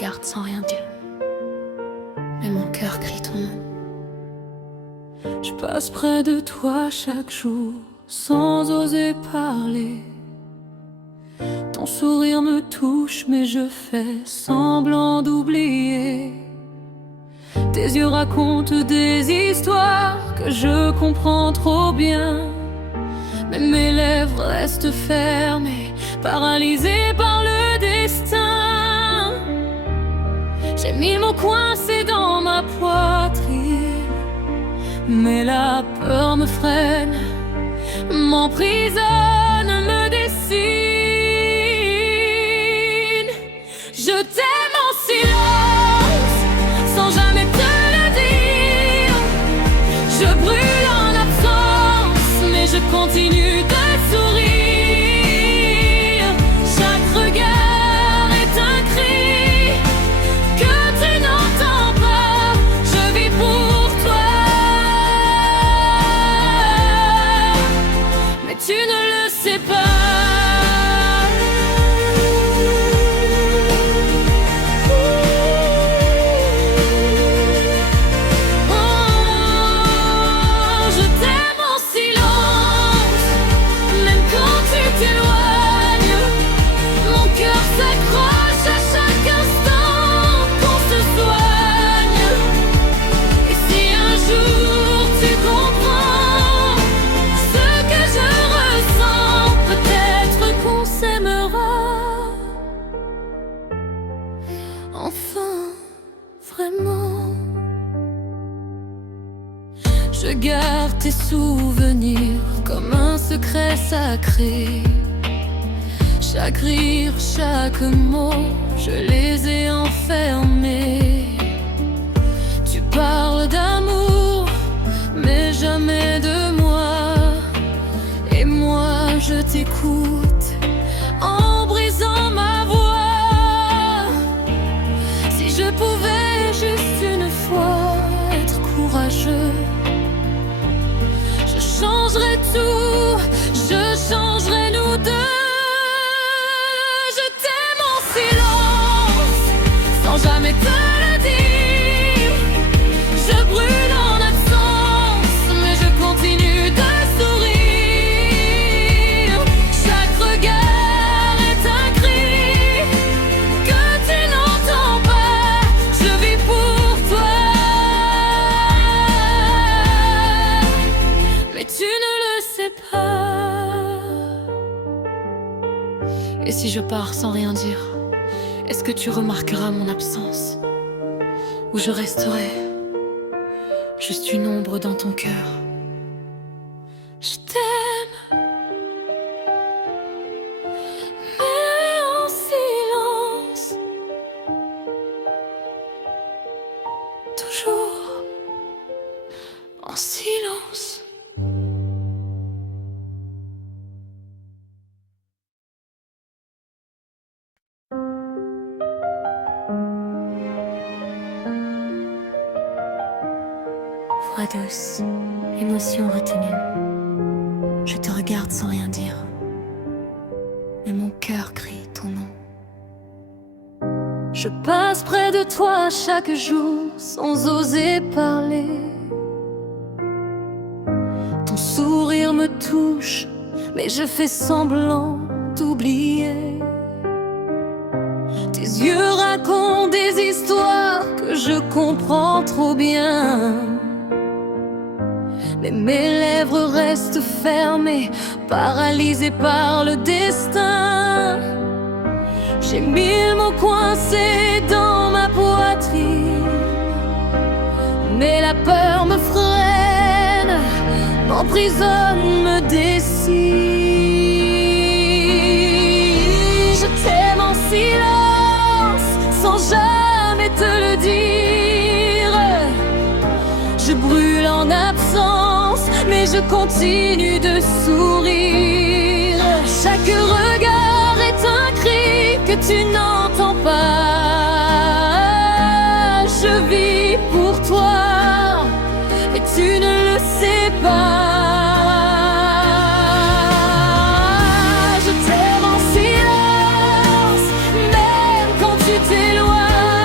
regarde sans rien dire. Mais mon cœur crie ton nom. Je passe près de toi chaque jour sans oser parler. Ton sourire me touche mais je fais semblant d'oublier. Tes yeux racontent des histoires que je comprends trop bien. Mais mes lèvres restent fermées, paralysées par le destin. J'ai mille mots coincés dans ma poitrine, mais la peur me freine, m'emprisonne, me dessine. Je t'aime en silence, sans jamais te le dire. Je brûle en absence, mais je continue de sourire. Chaque regard est un cri que tu n'entends pas. Je vis pour toi, mais tu ne le sais pas. Enfin, vraiment, je garde tes souvenirs comme un secret sacré. Chaque rire, chaque mot, je les ai enfermés. Tu parles d'amour, mais jamais de moi. Et moi, je t'écoute en brisant ma voix. Si je pouvais juste une fois être courageux, je changerais tout, je changerais nous deux. Je t'aime en silence, sans jamais te le dire. Je brûle en absence, mais je continue de sourire. Chaque regard est un cri que tu n'entends pas. Je vis pour toi, mais tu ne le sais pas. Et si je pars sans rien dire, est-ce que tu remarqueras mon absence? Ou je resterai juste une ombre dans ton cœur? Je t'aime, mais en silence, toujours en silence. Voix douce, émotion retenue. Je te regarde sans rien dire, mais mon cœur crie ton nom. Je passe près de toi chaque jour sans oser parler. Ton sourire me touche, mais je fais semblant d'oublier. Tes yeux racontent des histoires que je comprends trop bien. Mais mes lèvres restent fermées, paralysées par le destin. J'ai mille mots coincés dans ma poitrine, mais la peur me freine, m'emprisonne, me dessine. Je t'aime en silence, sans jamais te le dire. Je brûle en absence, mais je continue de sourire. Chaque regard est un cri que tu n'entends pas. Je vis pour toi, et tu ne le sais pas. Je t'aime en silence, même quand tu t'éloignes.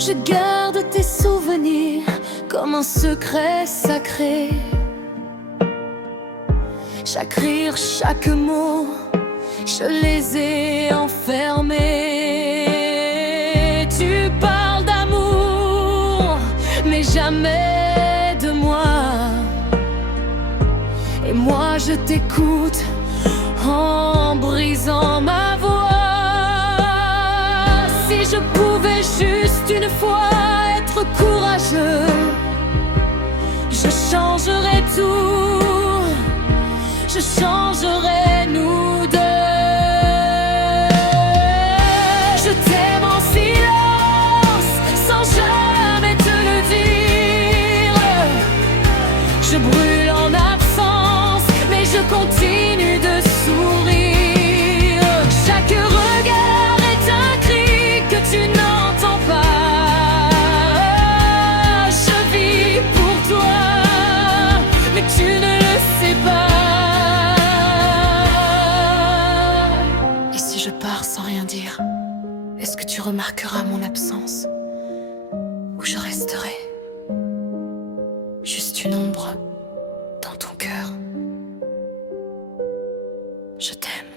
Je garde tes souvenirs comme un secret sacré. Chaque rire, chaque mot, je les ai enfermés. Tu parles d'amour, mais jamais de moi. Et moi je t'écoute en brisant ma voix. Si je pouvais juste une fois être courageux, je changerais tout, je changerais nous deux. Je t'aime en silence, sans jamais te le dire. Je brûle en absence, mais je continue de sourire. Chaque regard est un cri que tu n'entends pas. Je vis pour toi, mais tu ne le sais pas. Et si je pars sans rien dire, est-ce que tu remarqueras mon absence? Ou je resterai juste une ombre dans ton cœur? Je t'aime,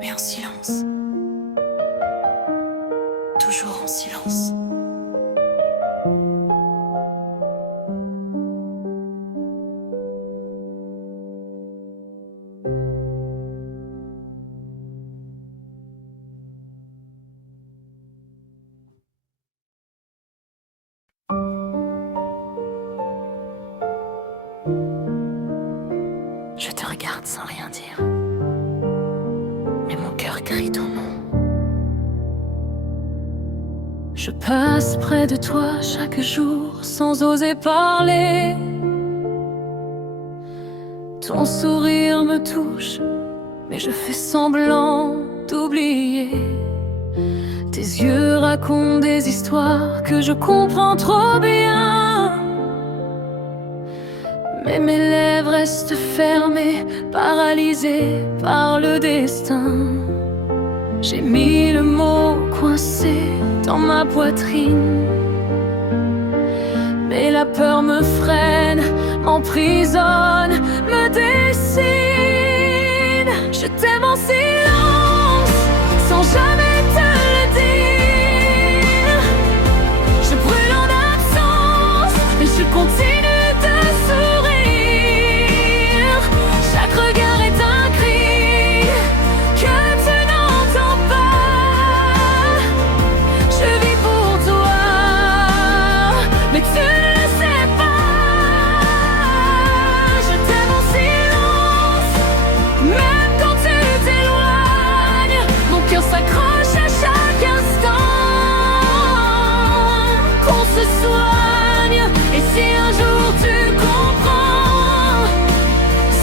mais en silence, toujours en silence. Je te regarde sans rien dire, mais mon cœur crie ton nom. Je passe près de toi chaque jour sans oser parler. Ton sourire me touche, mais je fais semblant d'oublier. Tes yeux racontent des histoires que je comprends trop bien. Mais mes lèvres restent fermées, paralysées par le destin. J'ai mille mots coincés dans ma poitrine, mais la peur me freine, m'emprisonne, me dessine. Je t'aime en silence, sans jamais te le dire. Je brûle en absence, mais je continue. Et si un jour tu comprends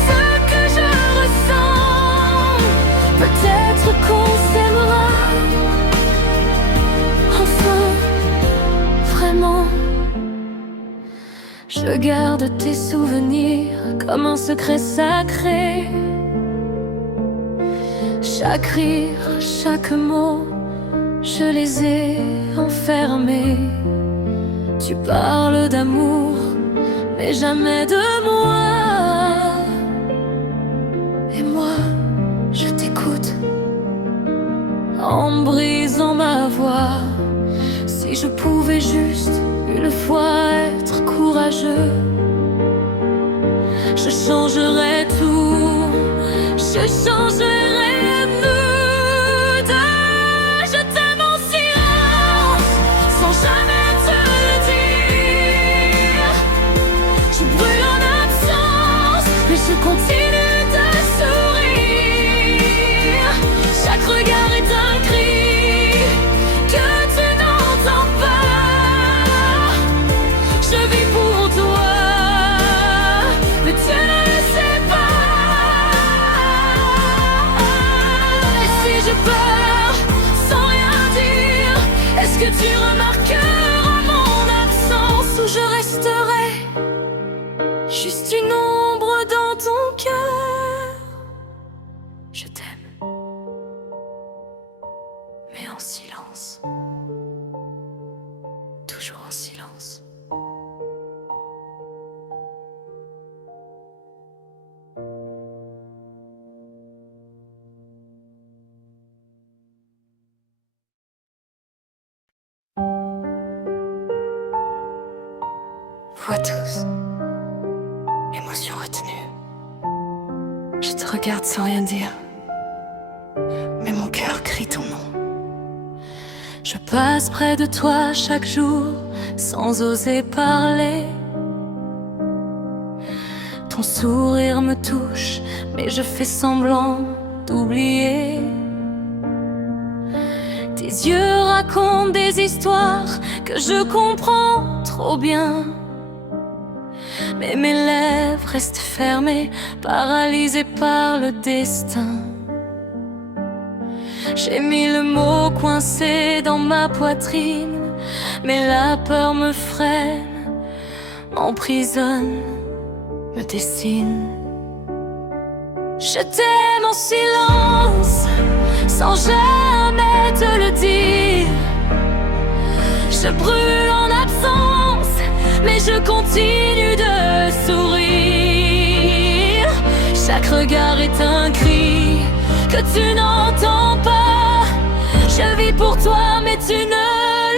ce que je ressens, peut-être qu'on s'aimera enfin, vraiment. Je garde tes souvenirs comme un secret sacré. Chaque rire, chaque mot, je les ai enfermés. Tu parles d'amour, mais jamais de moi. Et moi, je t'écoute en brisant ma voix. Si je pouvais juste une fois être courageux, je changerais tout, je changerais nous deux. Je t'aime en silence, sans jamais je continue de sourire. Chaque regard est un cri que tu n'entends pas. Je vis pour toi, mais tu ne le sais pas. en silence. Toujours en silence. Voix douce, émotion retenue. Je te regarde sans rien dire, mais mon cœur crie ton nom. Je passe près de toi chaque jour sans oser parler. Ton sourire me touche, mais je fais semblant d'oublier. Tes yeux racontent des histoires que je comprends trop bien. Mais mes lèvres restent fermées, paralysées par le destin. J'ai mis le mot coincé dans ma poitrine, mais la peur me freine, m'emprisonne, me dessine. Je t'aime en silence, sans jamais te le dire. Je brûle en absence, mais je continue de sourire. Chaque regard est un cri que tu n'entends pas. Je vis pour toi, mais tu ne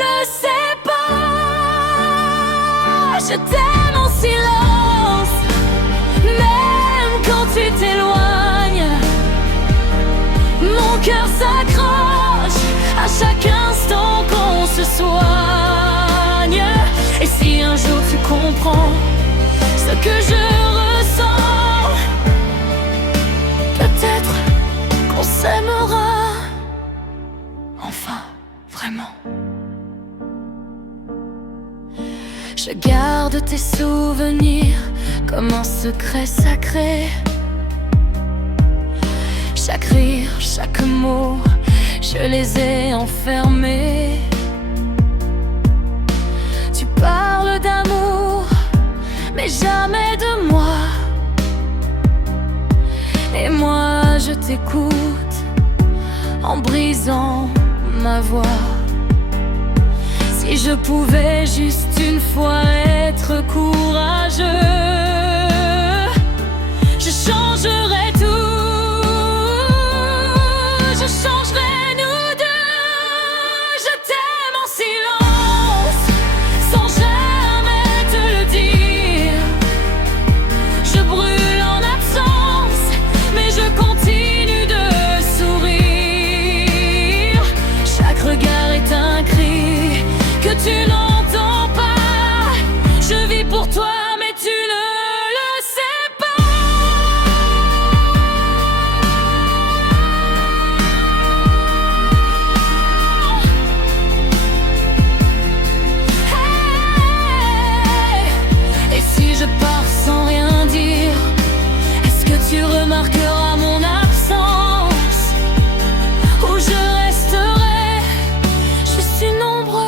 le sais pas. Je t'aime en silence, même quand tu t'éloignes. Mon cœur s'accroche à chaque instant qu'on se soigne. Et si un jour tu comprends ce que je ressens, peut-être qu'on s'aimera enfin, vraiment. Je garde tes souvenirs comme un secret sacré. Chaque rire, chaque mot, je les ai enfermés. Tu parles d'amour, mais jamais de moi. Et moi je t'écoute en brisant ma voix. Si je pouvais juste une fois être courageux, je changerais tout, je changerais nous deux. Je t'aime en silence, sans jamais te le dire. Je brûle en absence, mais je continue de sourire. Chaque regard est un cri que tu n'entends pas. Je vis pour toi, mais tu ne le sais pas. Hey, et si je pars sans rien dire, est-ce que tu remarqueras mon absence? Ou je resterai juste une ombre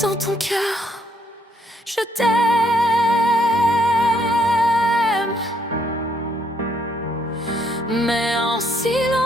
dans ton cœur? Je t'aime, mais en silence.